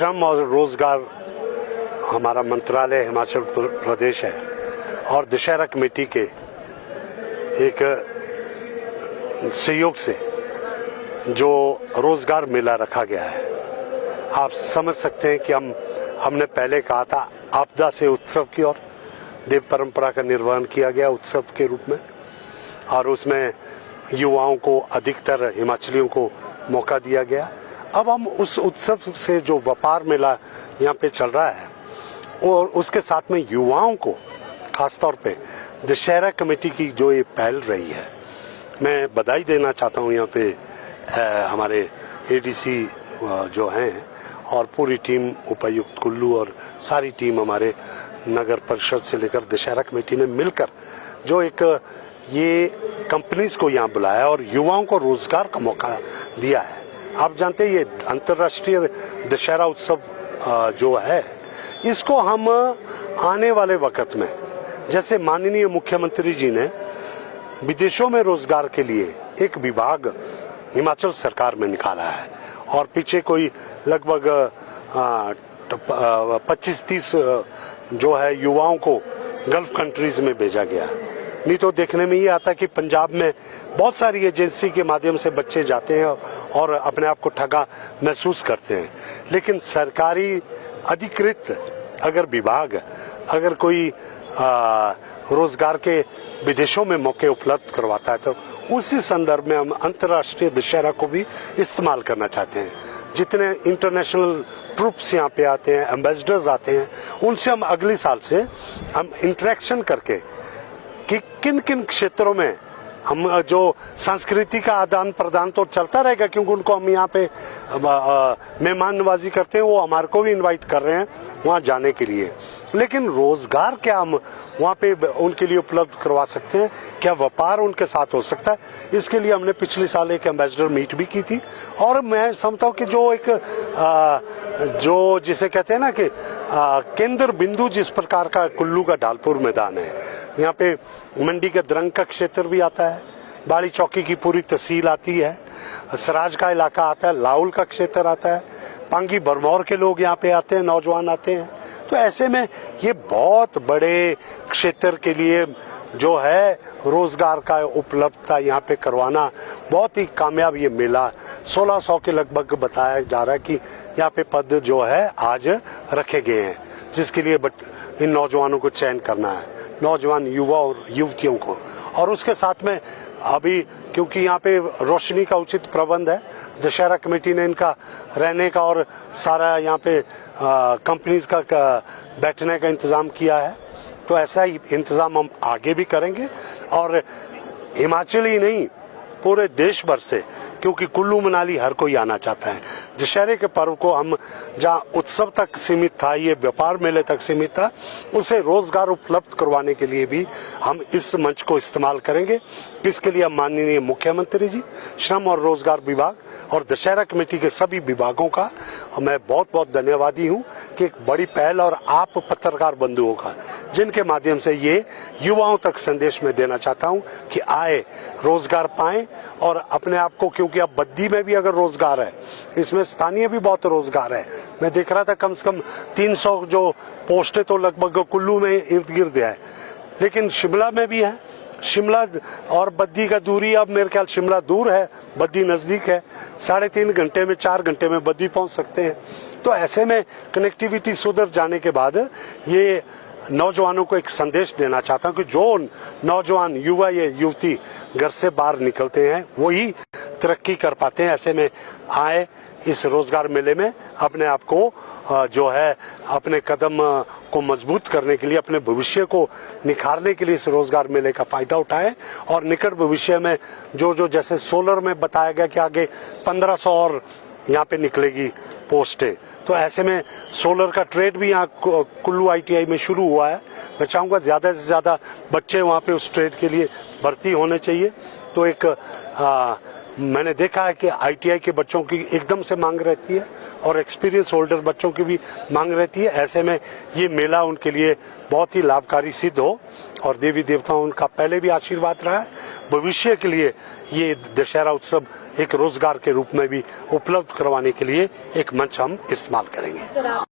श्रम और रोजगार हमारा मंत्रालय हिमाचल प्रदेश है और दशहरा कमेटी के एक सहयोग से जो रोजगार मेला रखा गया है, आप समझ सकते हैं कि हमने पहले कहा था आपदा से उत्सव की ओर देव परंपरा का निर्वहन किया गया उत्सव के रूप में, और उसमें युवाओं को, अधिकतर हिमाचलियों को मौका दिया गया। अब हम उस उत्सव से जो व्यापार मेला यहाँ पे चल रहा है और उसके साथ में युवाओं को खासतौर पे दशहरा कमेटी की जो ये पहल रही है, मैं बधाई देना चाहता हूँ यहाँ पे हमारे एडीसी जो हैं और पूरी टीम, उपायुक्त कुल्लू और सारी टीम हमारे नगर परिषद से लेकर दशहरा कमेटी ने मिलकर जो एक ये कंपनीज को यहाँ बुलाया और युवाओं को रोजगार का मौका दिया है। आप जानते हैं ये अंतर्राष्ट्रीय दशहरा उत्सव जो है, इसको हम आने वाले वक्त में, जैसे माननीय मुख्यमंत्री जी ने विदेशों में रोजगार के लिए एक विभाग हिमाचल सरकार में निकाला है और पीछे कोई लगभग 25-30 जो है युवाओं को गल्फ कंट्रीज में भेजा गया। नहीं तो देखने में ये आता कि पंजाब में बहुत सारी एजेंसी के माध्यम से बच्चे जाते हैं और अपने आप को ठगा महसूस करते हैं, लेकिन सरकारी अधिकृत अगर विभाग अगर कोई रोजगार के विदेशों में मौके उपलब्ध करवाता है तो उसी संदर्भ में हम अंतर्राष्ट्रीय दशहरा को भी इस्तेमाल करना चाहते हैं। जितने इंटरनेशनल ट्रूप्स यहाँ पे आते हैं, एम्बेसडर्स आते हैं, उनसे हम अगले साल से हम इंटरेक्शन करके कि किन किन क्षेत्रों में हम जो संस्कृति का आदान प्रदान तो चलता रहेगा, क्योंकि उनको हम यहाँ पे मेहमान नवाजी करते हैं, वो हमारे को भी इनवाइट कर रहे हैं वहाँ जाने के लिए, लेकिन रोजगार क्या हम वहाँ पे उनके लिए उपलब्ध करवा सकते हैं, क्या व्यापार उनके साथ हो सकता है। इसके लिए हमने पिछले साल एक एम्बेसडर मीट भी की थी और मैं समझता हूँ कि जो एक जो जिसे कहते हैं ना कि केंद्र बिंदु जिस प्रकार का कुल्लू का ढालपुर मैदान है, यहाँ पे मंडी के द्रंग का क्षेत्र भी आता है, बाड़ी चौकी की पूरी तहसील आती है, सराज का इलाका आता है, लाहौल का क्षेत्र आता है, पांगी भरमौर के लोग यहाँ पे आते हैं, नौजवान आते हैं। तो ऐसे में ये बहुत बड़े क्षेत्र के लिए जो है रोजगार का उपलब्धता यहाँ पे करवाना बहुत ही कामयाब ये मेला 1600 के लगभग बताया जा रहा है कि यहाँ पे पद जो है आज रखे गए हैं, जिसके लिए इन नौजवानों को चयन करना है, नौजवान युवा और युवतियों को। और उसके साथ में अभी क्योंकि यहाँ पे रोशनी का उचित प्रबंध है, दशहरा कमेटी ने इनका रहने का और सारा यहाँ पे कंपनीज का बैठने का इंतजाम किया है, तो ऐसा ही इंतजाम हम आगे भी करेंगे। और हिमाचल ही नहीं, पूरे देश भर से, क्योंकि कुल्लू मनाली हर कोई आना चाहता है। दशहरे के पर्व को हम जहाँ उत्सव तक सीमित था, ये व्यापार मेले तक सीमित था, उसे रोजगार उपलब्ध करवाने के लिए भी हम इस मंच को इस्तेमाल करेंगे। इसके लिए माननीय मुख्यमंत्री जी, श्रम और रोजगार विभाग और दशहरा कमेटी के सभी विभागों का मैं बहुत बहुत धन्यवादी हूँ कि एक बड़ी पहल, और आप पत्रकार बंधुओं का, जिनके माध्यम से ये युवाओं तक संदेश में देना चाहता हूँ कि आए, रोजगार पाएं और अपने आप को, क्योंकि अब बद्दी में भी अगर रोजगार है, इसमें स्थानीय भी बहुत रोजगार है। मैं देख रहा था कम से कम 300 जो पोस्टें तो लगभग कुल्लू में इर्द गिर्द है, लेकिन शिमला में भी है। शिमला और बद्दी का दूरी, अब मेरे ख्याल शिमला दूर है, बद्दी नजदीक है, 3.5 घंटे में 4 घंटे में बद्दी पहुंच सकते हैं। तो ऐसे में कनेक्टिविटी सुधर जाने के बाद ये नौजवानों को एक संदेश देना चाहता हूं कि जो नौजवान युवा या युवती घर से बाहर निकलते हैं वही तरक्की कर पाते हैं। ऐसे में आए इस रोजगार मेले में, अपने आप को जो है अपने कदम को मजबूत करने के लिए, अपने भविष्य को निखारने के लिए इस रोजगार मेले का फायदा उठाएं। और निकट भविष्य में जो जैसे सोलर में बताया गया कि आगे 1500 और यहाँ पे निकलेगी पोस्टें, तो ऐसे में सोलर का ट्रेड भी यहाँ कुल्लू ITI में शुरू हुआ है। मैं चाहूँगा ज़्यादा से ज़्यादा बच्चे वहाँ पे उस ट्रेड के लिए भर्ती होने चाहिए। तो एक मैंने देखा है कि ITI के बच्चों की एकदम से मांग रहती है और एक्सपीरियंस होल्डर बच्चों की भी मांग रहती है। ऐसे में ये मेला उनके लिए बहुत ही लाभकारी सिद्ध हो और देवी देवताओं का पहले भी आशीर्वाद रहा है। भविष्य के लिए ये दशहरा उत्सव एक रोजगार के रूप में भी उपलब्ध करवाने के लिए एक मंच हम इस्तेमाल करेंगे।